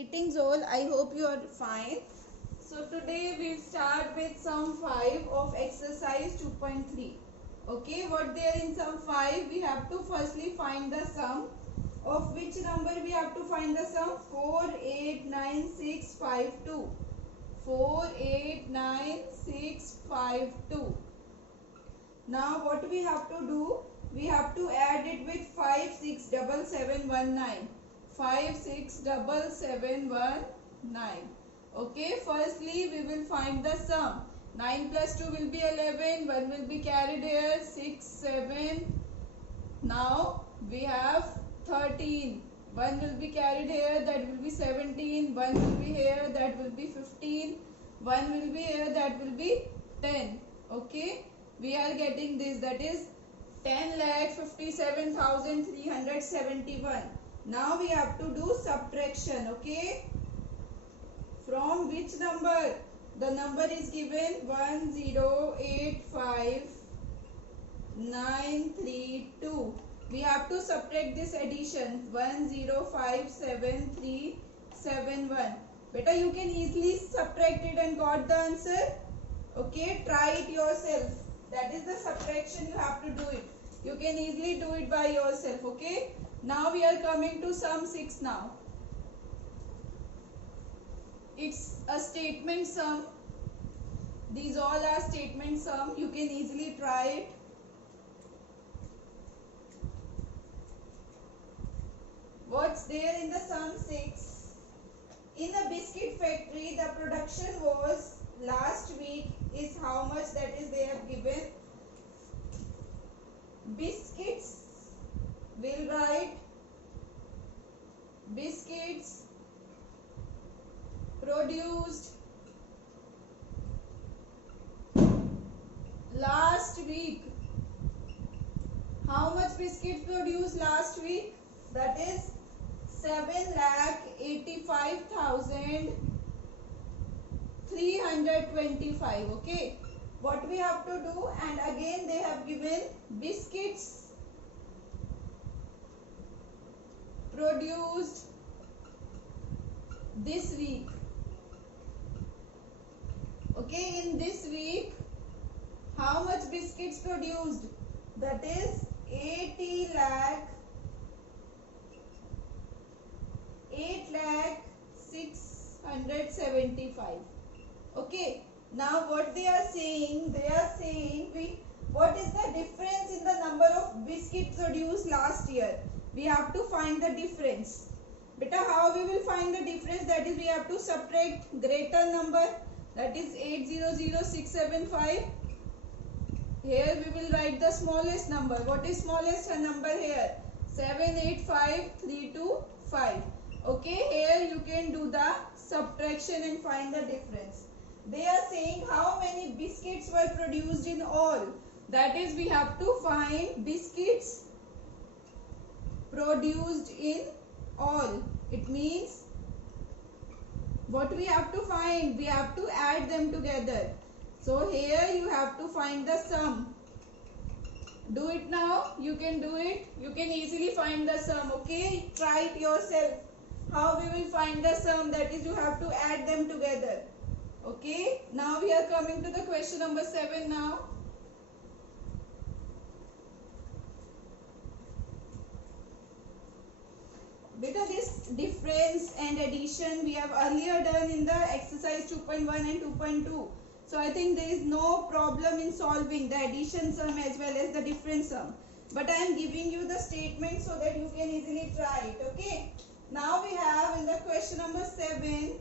Greetings all, I hope you are fine. So today we'll start with sum 5 of exercise 2.3. Okay, what there in sum 5? We have to firstly find the sum. Of which number we have to find the sum? 489652. 489652. Now what we have to do? We have to add it with 567719. 567719. Okay, firstly we will find the sum. 9 plus 2 will be 11. 1 will be carried here. 6, 7. Now we have 13. 1 will be carried here. That will be 17. 1 will be here. That will be 15. 1 will be here. That will be 10. Okay. We are getting this, that is 10,57,371. Now we have to do subtraction. Okay, from which number? The number is given 1085932. We have to subtract this addition 1057371. Beta, you can easily subtract it and got the answer. Okay, try it yourself. That is the subtraction, you have to do it. You can easily do it by yourself. Okay. Now we are coming to sum 6 now. It's a statement sum. These all are statement sum. You can easily try it. What's there in the sum 6? In a biscuit factory, the production was last week is how much, that is they have given. Biscuits, will write biscuits produced last week. How much biscuits produced last week? That is 7,85,325. Okay, what we have to do, and again they have given biscuits produced this week. Okay, in this week how much biscuits produced? That is 8,06,75. Okay, now what they are saying, what is the difference in the number of biscuits produced last year? We have to find the difference. Beta, how we will find the difference? That is, we have to subtract greater number, that is 8,00675. Here we will write the smallest number. What is smallest number here? 785,325. Okay, here you can do the subtraction and find the difference. They are saying how many biscuits were produced in all. That is, we have to find biscuits produced in all. It means what we have to find? We have to add them together. So here you have to find the sum. Do it now. You can do it. You can easily find the sum. Okay, try it yourself. How we will find the sum? That is, you have to add them together. Okay, now we are coming to the question number 7 now. Beta, this difference and addition we have earlier done in the exercise 2.1 and 2.2. So I think there is no problem in solving the addition sum as well as the difference sum. But I am giving you the statement so that you can easily try it. Okay. Now we have in the question number 7,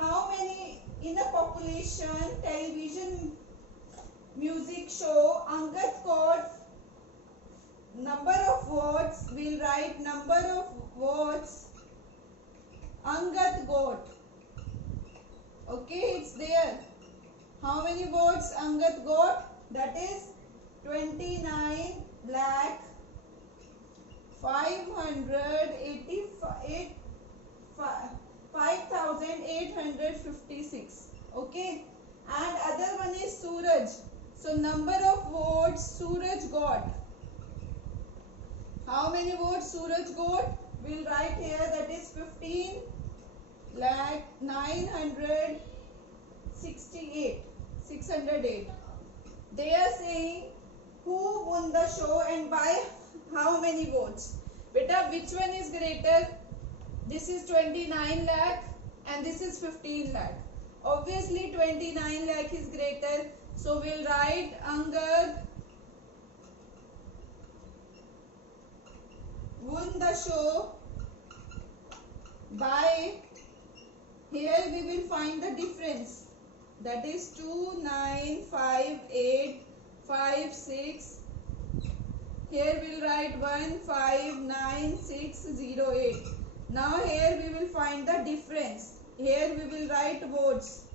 how many in the population television music show Angad got number of votes, will write number of votes Angad got. Okay, it's there. How many votes Angad got? That is 29,5,856. Okay, and other one is Suraj. So number of votes Suraj got. How many votes Suraj got? We'll write here, that is 15. lakh 968 608. They are saying who won the show and by how many votes. Beta, which one is greater? This is 29 lakh and this is 15 lakh. Obviously 29 lakh is greater. So we'll write Angad won the show by, here we will find the difference, that is 295856. Here we'll write 159608. Now here we will find the difference. Here we will write votes.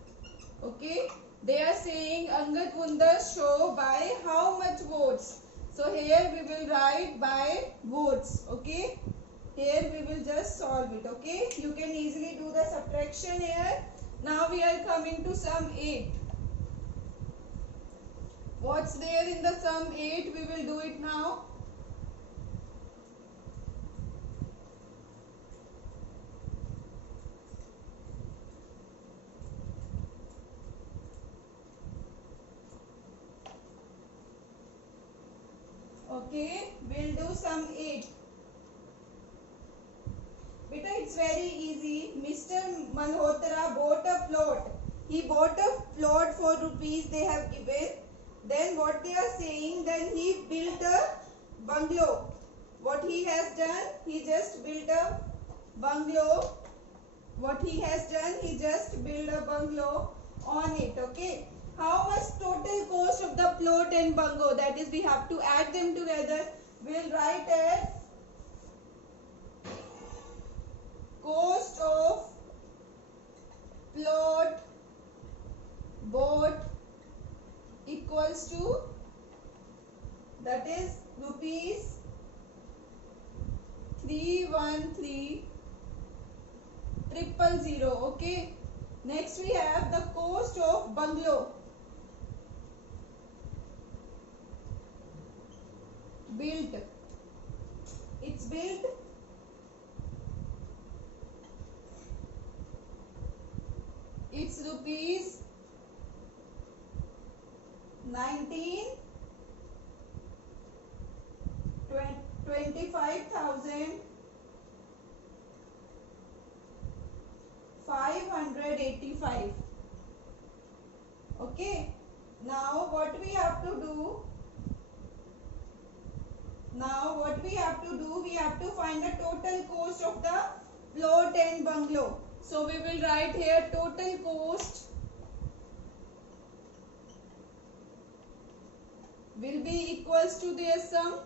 Okay, they are saying Angad won the show by how much votes? So here we will write by votes. Okay, here we will just solve it. Okay, you can easily do the subtraction here. Now we are coming to sum 8. What's there in the sum 8? We will do it now. Okay, we'll do sum 8. Beta, it's very easy. Mr. Malhotra bought a plot. He bought a plot for rupees they have given. Then what they are saying, then he built a bungalow. What he has done, he just built a bungalow. What he has done, he just built a bungalow on it. Okay. How much total cost of the plot and bungalow? That is, we have to add them together. We'll write as cost of plot bought equals to, that is rupees 313,000. Okay. Next we have the cost of bungalow. Built. It's built. It's rupees 25,585. Okay. Now what we have to do? We have to find the total cost of the plot and bungalow. So we will write here total cost will be equals to their sum.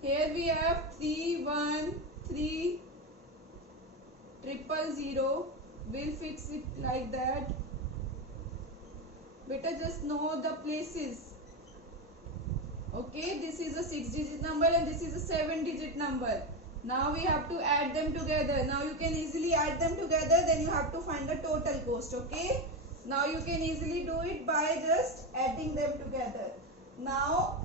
Here we have 313,000. We'll fix it like that. Better just know the places. Okay, this is a 6-digit number and this is a 7-digit number. Now we have to add them together. Now you can easily add them together, then you have to find the total cost. Okay, now you can easily do it by just adding them together. Now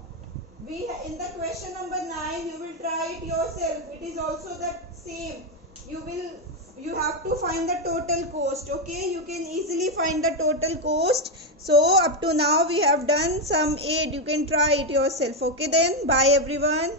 in the question number 9, you will try it yourself. It is also the same. You have to find the total cost. Okay, you can easily find the total cost. So up to now we have done sum 8. You can try it yourself. Okay, then bye everyone.